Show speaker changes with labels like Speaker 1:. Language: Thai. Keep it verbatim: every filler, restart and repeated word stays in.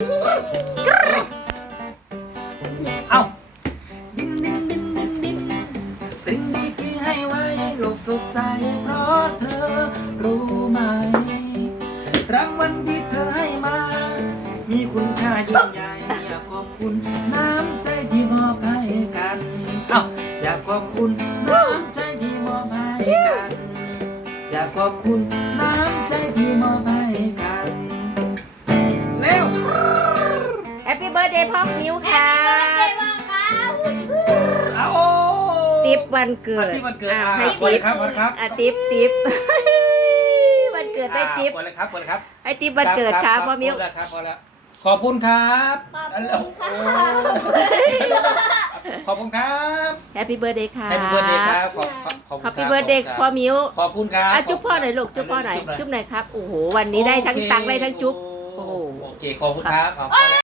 Speaker 1: เอ้าดินดินดินดินดินดินดีที่ให้ไว้โลกสดใสเพราะเธอรู้ไหมรางวัลที่เธอให้มามีคุณค่ายิ่งใหญ่อยากขอบคุณน้ำใจที่มอบให้กันเอ้าอยากขอบคุณน้ำใจที่มอบให้กันอยากขอบคุณน้ำใจที่มอบให้กันเร็ว
Speaker 2: แฮปปี้เบิร์ดเดย์พ่อมิวค่ะ
Speaker 1: เอา
Speaker 2: ติ๊บวันเกิด
Speaker 1: ที่วันเกิด
Speaker 2: อ่ะ
Speaker 1: อ่ะ
Speaker 2: ให้
Speaker 1: วัน
Speaker 2: ติ๊บ
Speaker 1: ครับวันครับ
Speaker 2: อ่ะติ๊บติ๊บวันเกิดได้ติ๊บ
Speaker 1: วันเลยครับวันเลยครับ
Speaker 2: ให้ติ๊บวันเกิดครับพ่อมิว
Speaker 1: พอแล้วครับพอแล้วขอบคุณครับ
Speaker 3: ขอบคุณค่ะ
Speaker 1: โอ้ขอบคุณครับ
Speaker 2: แฮปปี้เบิร์ดเดย์ค่ะ
Speaker 1: ให้พี่เบิร์ดเดย์ครับขอบขอบขอบ
Speaker 2: แฮ
Speaker 1: คุ
Speaker 2: ป
Speaker 1: ณ
Speaker 2: ปี้
Speaker 1: ค
Speaker 2: เบิร์ดเดย์พ่อมิว
Speaker 1: ขอบคุณครับ
Speaker 2: อ่ะจุ๊บพ่อหน่อยลูกจุ๊บพ่อหน่อยจุ๊บหน่อยครับโอ้โหวันนี้ได้ทั้งตังค์ได้ทั้งจุ๊บ โอ้โห
Speaker 1: โอเคขอบคุณครับ